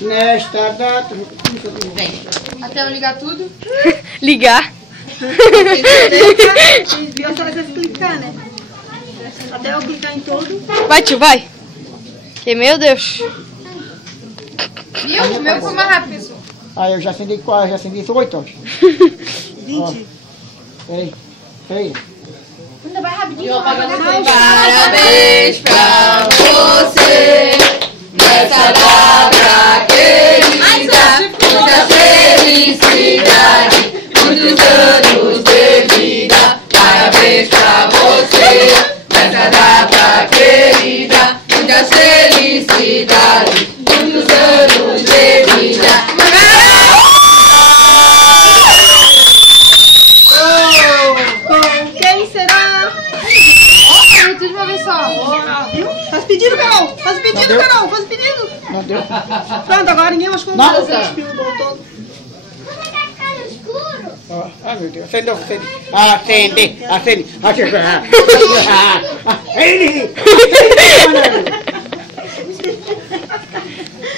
nesta data... Até eu ligar tudo? Ligar. E eu só preciso clicar, né? Até eu clicar em todo. Vai, tio, vai. Que meu Deus. Viu? O meu foi mais rápido, pessoal. Aí eu já acendi 4, já acendi 8, ó. 20. Peraí, peraí. Ainda vai rapidinho. Parabéns pra você nessa data querida. Muita felicidade, muitos anos de vida. Parabéns pra você nessa data querida. Muitas felicidades, muitos anos de vida. Quem será? Ó, tudo de uma vez só. Viu? Faz pedido, Carol. Faz pedido, Carol. Faz pedido. Não deu. Pronto, agora ninguém mais conta. Não. Você espirrou todo. Ó, ai meu Deus, acende, acende. Acende, acende. Acende.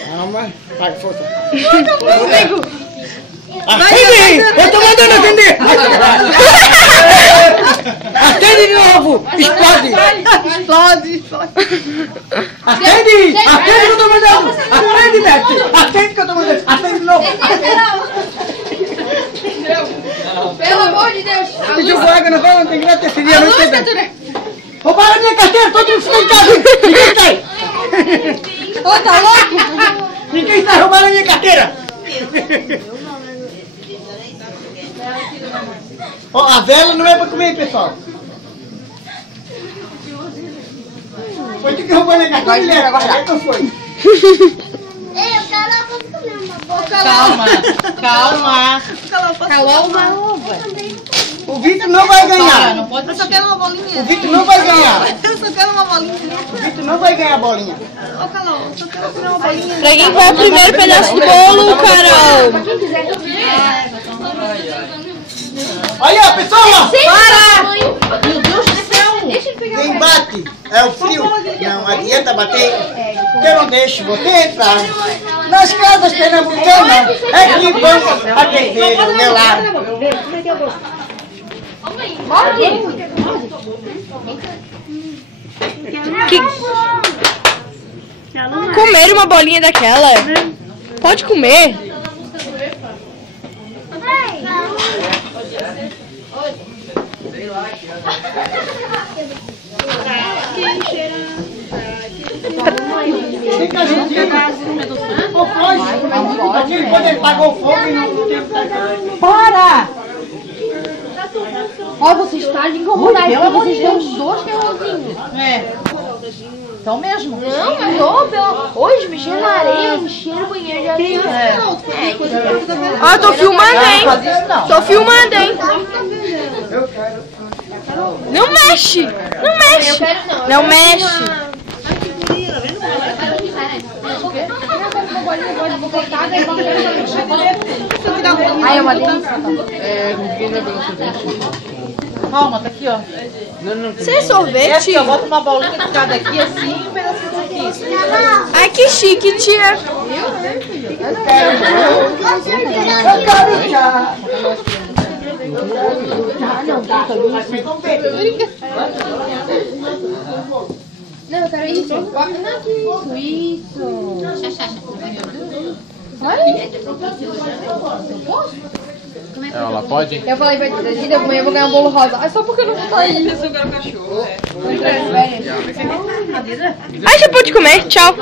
Calma, vai, força. Acende! Eu tô mandando acender! Acende de novo! Explode! Explode, explode. Acende! Acende que eu tô mandando! Acende, mestre! Acende que eu tô mandando! Acende de novo! Pelo amor de Deus. A Pediu luz, água na bola, não tem graça, esse dia a não luz, tem. criatura. Roubaram a minha carteira, todo mundo ficou em casa! Ninguém sai! Ô, tá louco? Ninguém sai roubando a minha carteira! Ó, a vela não é pra comer, pessoal. Foi tu que roubou a minha carteira, Guilherme. Agora que foi. Calma, calma. Calma. O Vitor não vai ganhar. Não pode Eu só quero uma bolinha. O Vitor não vai ganhar. Eu só quero uma bolinha. O Vitor não vai ganhar a bolinha. Ô, Carol, eu só quero comer uma bolinha. Pra quem vai o primeiro pedaço do bolo, Carol? Olha, pessoal! Para! Meu Deus do céu! Quem bate é o frio. Não adianta bater. Eu não deixo você entrar. Nas casas pernambucanas é que vamos aquecer o meu lar. Comer uma bolinha daquela? Pode comer. Tem que a gente ou foge. Aquele quando ele pagou o fogo e não tem que estar. Para! Ó, vocês estão de incomodar, porque vocês têm uns 2 terrorzinhos. É. Então mesmo? Não, mas hoje mexendo na areia, enchendo o banheiro de areia. Ó, tô filmando, hein? Não faz isso não. Tô filmando, hein? Não mexe! Não mexe! Não mexe! Aí, uma delícia. Calma, tá aqui, ó. Você é sorvete? Essa eu boto uma bolinha de cada aqui assim e um pedacinho aqui. Ai, que chique, tia. Não, eu quero isso. Isso. Ela pode? Eu falei pra ti, amanhã eu vou ganhar um bolo rosa. É só porque eu não tô aí. Ai, já pode comer. Tchau.